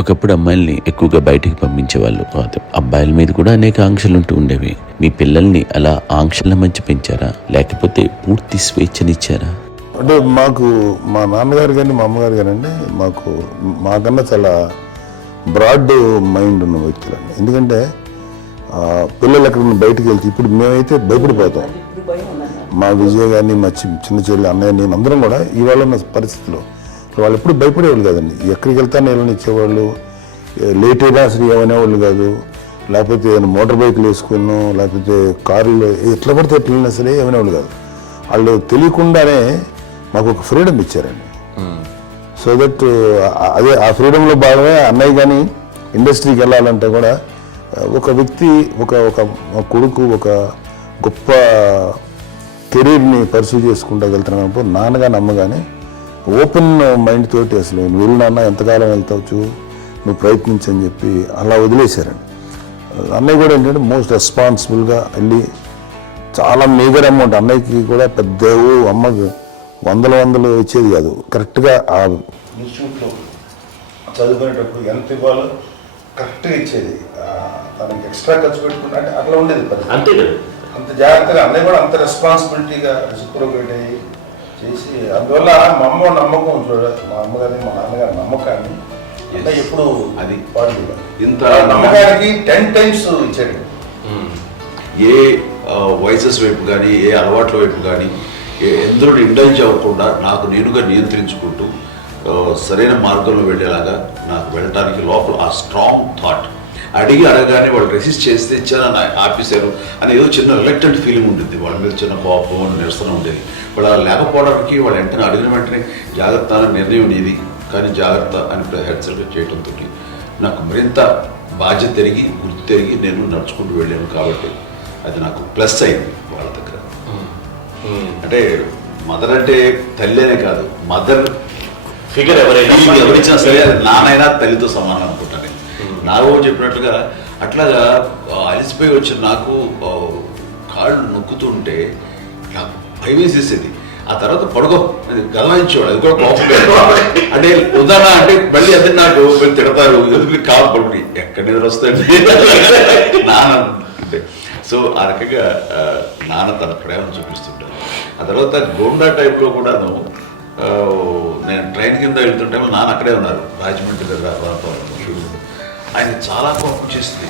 ఒకప్పుడు అమ్మాయిల్ని ఎక్కువగా బయటికి పంపించేవాళ్ళు కాదు. అబ్బాయిల మీద కూడా అనేక ఆంక్షలు ఉంటూ ఉండేవి. మీ పిల్లల్ని అలా ఆంక్షల మధ్య పెంచారా, లేకపోతే పూర్తి స్వేచ్ఛనిచ్చారా? అంటే మాకు మా నాన్నగారు కానీ మా అమ్మగారు కానీ అండి మాకన్నా చాలా బ్రాడ్ మైండ్ ఉన్న వ్యక్తులండి. ఎందుకంటే పిల్లలు ఎక్కడ బయటకు వెళ్తే ఇప్పుడు మేమైతే భయపడిపోతాం. మా విజయ్ కానీ మా చిన్న చెల్లి అన్నయ్య నేను అందరం కూడా ఇవాళ ఉన్న పరిస్థితిలో వాళ్ళు ఎప్పుడు భయపడేవాళ్ళు కాదండి. ఎక్కడికి వెళ్తా నీళ్ళని ఇచ్చేవాళ్ళు, లేట్ అయినా అసలు ఏమనేవాళ్ళు కాదు. లేకపోతే ఏదైనా మోటార్ బైక్లు వేసుకున్నాం, లేకపోతే కార్లు ఎట్లా పడితే ఎట్లా సరే ఏమనేవాళ్ళు కాదు. వాళ్ళు తెలియకుండానే మాకు ఒక ఫ్రీడమ్ ఇచ్చారండి. సో దట్ అదే ఆ ఫ్రీడంలో భాగమే అన్నయ్య కానీ ఇండస్ట్రీకి వెళ్ళాలంటే కూడా ఒక వ్యక్తి ఒక కొడుకు ఒక గొప్ప కెరీర్ని పర్సూ చేసుకుంటూ వెళ్తున్నాను. నాన్నగాని అమ్మగానే ఓపెన్ మైండ్ తోటి అసలు నువ్వు వెళ్ళు నాన్న, ఎంతకాలం వెళ్తావచ్చు, నువ్వు ప్రయత్నించని చెప్పి అలా వదిలేశారండి. అన్నయ్య కూడా ఏంటంటే మోస్ట్ రెస్పాన్సిబుల్గా వెళ్ళి చాలా మేజర్ అమౌంట్ అన్నయ్యకి కూడా పెద్ద అమ్మకి వందలు ఇచ్చేది కాదు. కరెక్ట్గా ఆ ఇన్స్టిట్యూట్లో చదువుకునేటప్పుడు ఎంత ఇవ్వాలో కరెక్ట్గా ఇచ్చేది. తనకి ఎక్స్ట్రా ఖర్చు పెట్టుకుంటే అంటే అట్లా ఉండేది అంతే కదా. అంత జాగ్రత్తగా అన్నయ్య కూడా అంత రెస్పాన్సిబిలిటీగా రెసిప్రోకేట్ అయ్యి చేసి అందువల్ల మా అమ్మ నమ్మకం చూడాలి. మా అమ్మగారి మా నాన్నగారి నమ్మకాన్ని అంటే ఎప్పుడు అది పాడు ఇంత నమ్మకానికి 10 times ఇచ్చాడు. ఏ వయసెస్ వైపు కానీ ఏ అలవాట్ల వైపు కానీ ఎందులో ఇండల్జ్ అవ్వకుండా నాకు నేనుగా నియంత్రించుకుంటూ సరైన మార్గంలో వెళ్ళేలాగా నాకు వెళ్ళటానికి లోపల ఆ స్ట్రాంగ్ థాట్ అడగానే వాళ్ళు రెసిస్ట్ చేస్తే ఇచ్చాను ఆపేశారు అని ఏదో చిన్న రిలక్టెంట్ ఫీలింగ్ ఉంటుంది. వాళ్ళ మీద చిన్న కోపం నిరసన ఉండేది. వాళ్ళు అలా లేకపోవడానికి వాళ్ళు వెంటనే అడిగిన వెంటనే జాగ్రత్త అనే నిర్ణయం నీది, కానీ జాగ్రత్త అని హెచ్చరిక చేయడంతో నాకు మరింత బాధ్యత తిరిగి గుర్తు తిరిగి నేను నడుచుకుంటూ వెళ్ళాను. కాబట్టి అది నాకు ప్లస్ అయింది వాళ్ళ దగ్గర. అంటే మదర్ అంటే తల్లి అనే కాదు, మదర్ ఫిగర్ ఎవరిచ్చినా సరే నానైనా తల్లితో సమానం అనుకుంటాను. నాకు చెప్పినట్లుగా అట్లాగా అలిసిపోయి వచ్చిన నాకు కాళ్ళు నొక్కుతుంటే నాకు భయం వేసేసేది. ఆ తర్వాత పడుకో గదవాయించేవాడు, అది కూడా కోపం. అంటే ఉదాహరణ అంటే మళ్ళీ అది నాకు తిడతారు, ఎదురు కాలు పడుకుని ఎక్కడ నిద్ర వస్తాయండి నాన్న అంటే. సో ఆ రకంగా నాన్న తన ప్రేమ చూపిస్తుంటాను. ఆ తర్వాత గోండా టైప్లో కూడాను నేను ట్రైన్ కింద వెళ్తుంటే నాన్న అక్కడే ఉన్నారు, రాజమండ్రి దగ్గర ప్రాంతంలో. ఆయన చాలా కోపం చేస్తుంది,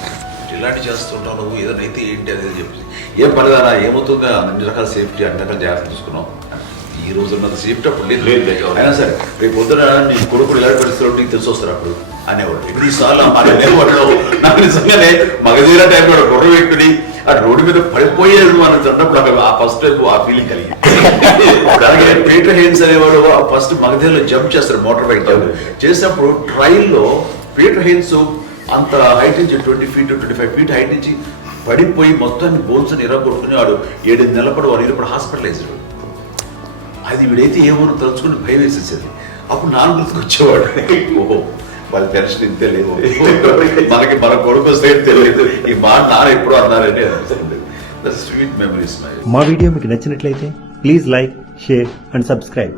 ఇలాంటి చేస్తుంటావు నువ్వు, ఏదైనా అయితే ఏంటి అది చెప్పి. ఏం పర్లేదా ఏమవుతుందో అన్ని రకాల సేఫ్టీ అన్ని రకాల జాగ్రత్త తీసుకున్నాం. ఈ రోజు ఉన్నంత సేఫ్టీ అప్పుడు లేదు. అయినా సరే రేపు పొద్దున నీ కొడుకులు ఇలాంటి పరిస్థితుల్లో నీకు తెలిసి వస్తారు అప్పుడు అనేవాడు. ఇప్పుడు ఈ సార్లు నాకు నిజంగానే మగధీర టైంలో గొడవ పెట్టుకుని ఆ రోడ్డు మీద పడిపోయాడు అని అన్నప్పుడు ఆ ఫస్ట్ టైం ఆ ఫీలింగ్ కలిగి. అలాగే పీటర్ హెయిన్స్ అనేవాడు ఫస్ట్ మగధీరలో జంప్ చేస్తాడు మోటార్ బైక్ చేసినప్పుడు ట్రైల్లో పీటర్ హెయిన్స్ అంత హైట్ నుంచి 20 feet 25 feet హైట్ నుంచి పడిపోయి మొత్తాన్ని బోన్స్ ఇరగొట్టుకుని వాడు 7 నెలలు వాడు ఇప్పుడు హాస్పిటలైజ్డ్. అది వీడైతే ఏమో తలుచుకుని భయం వేసేసేది. అప్పుడు నాన్న గుర్తుకు వచ్చేవాడు, ఓహో వాళ్ళ టెన్షన్ ఇంతే లేవు, మనకి మన కొడుకు వస్తే తెలియదు ఈ మాట నాన్న ఎప్పుడు అన్నారని అనిపిస్తుంది. Sweet memories. మా వీడియో మీకు నచ్చినట్లయితే please like, share and subscribe.